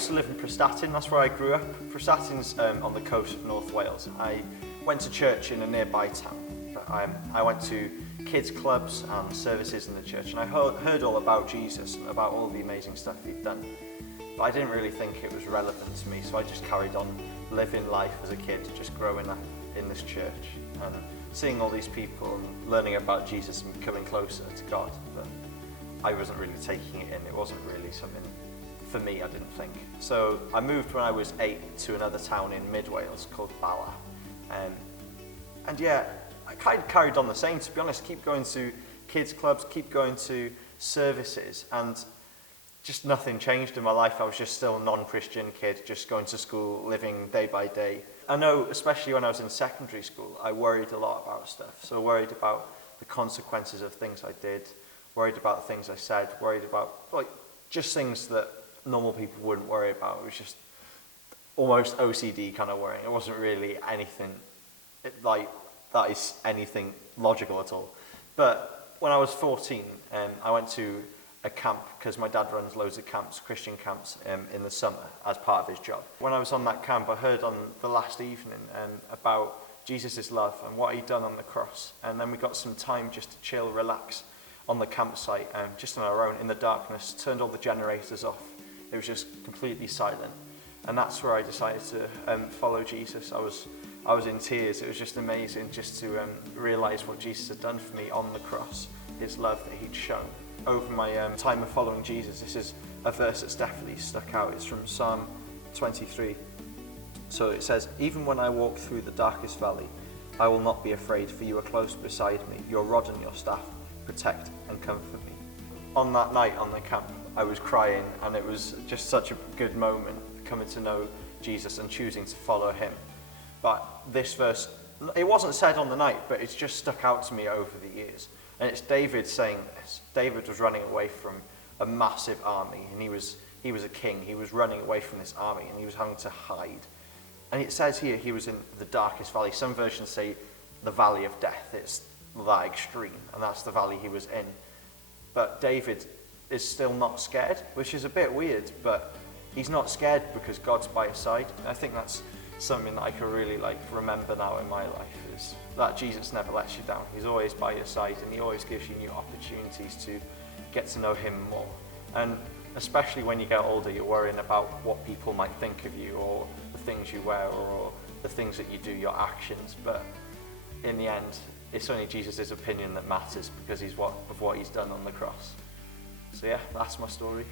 used to live in Prestatyn, that's where I grew up. Prestatyn's on the coast of North Wales. I went to church in a nearby town. I went to kids clubs and services in the church, and I heard all about Jesus and about all the amazing stuff he'd done. But I didn't really think it was relevant to me, so I just carried on living life as a kid, just growing up in this church and seeing all these people and learning about Jesus and becoming closer to God. But I wasn't really taking it in. It wasn't really something for me, I didn't think. So I moved when I was 8 to another town in mid Wales called Bala. And yeah, I kind of carried on the same, to be honest. Keep going to kids clubs, keep going to services, and just nothing changed in my life. I was just still a non-Christian kid, just going to school, living day by day. I know, especially when I was in secondary school, I worried a lot about stuff. So worried about the consequences of things I did, worried about the things I said, worried about just things that normal people wouldn't worry about. It was just almost OCD kind of worrying. It wasn't really anything that is anything logical at all. But when I was 14, I went to a camp, because my dad runs loads of camps, Christian camps, in the summer as part of his job. When I was on that camp, I heard on the last evening about Jesus' love and what he'd done on the cross. And then we got some time just to chill, relax on the campsite, just on our own in the darkness, turned all the generators off. It was just completely silent. And that's where I decided to follow Jesus. I was in tears. It was just amazing just to realise what Jesus had done for me on the cross, his love that he'd shown. Over my time of following Jesus, this is a verse that's definitely stuck out. It's from Psalm 23. So it says, "Even when I walk through the darkest valley, I will not be afraid, for you are close beside me. Your rod and your staff protect and comfort me." On that night on the camp, I was crying, and it was just such a good moment, coming to know Jesus and choosing to follow him. But this verse, it wasn't said on the night, but it's just stuck out to me over the years. And it's David saying this. David was running away from a massive army, and he was a king. He was running away from this army, and he was having to hide. And it says here he was in the darkest valley. Some versions say the valley of death. It's that extreme, and that's the valley he was in. But David is still not scared, which is a bit weird, but he's not scared because God's by his side. And I think that's something that I can really remember now in my life, is that Jesus never lets you down. He's always by your side, and he always gives you new opportunities to get to know him more. And especially when you get older, you're worrying about what people might think of you, or the things you wear, or the things that you do, your actions. But in the end, it's only Jesus' opinion that matters, because of what he's done on the cross. So yeah, that's my story.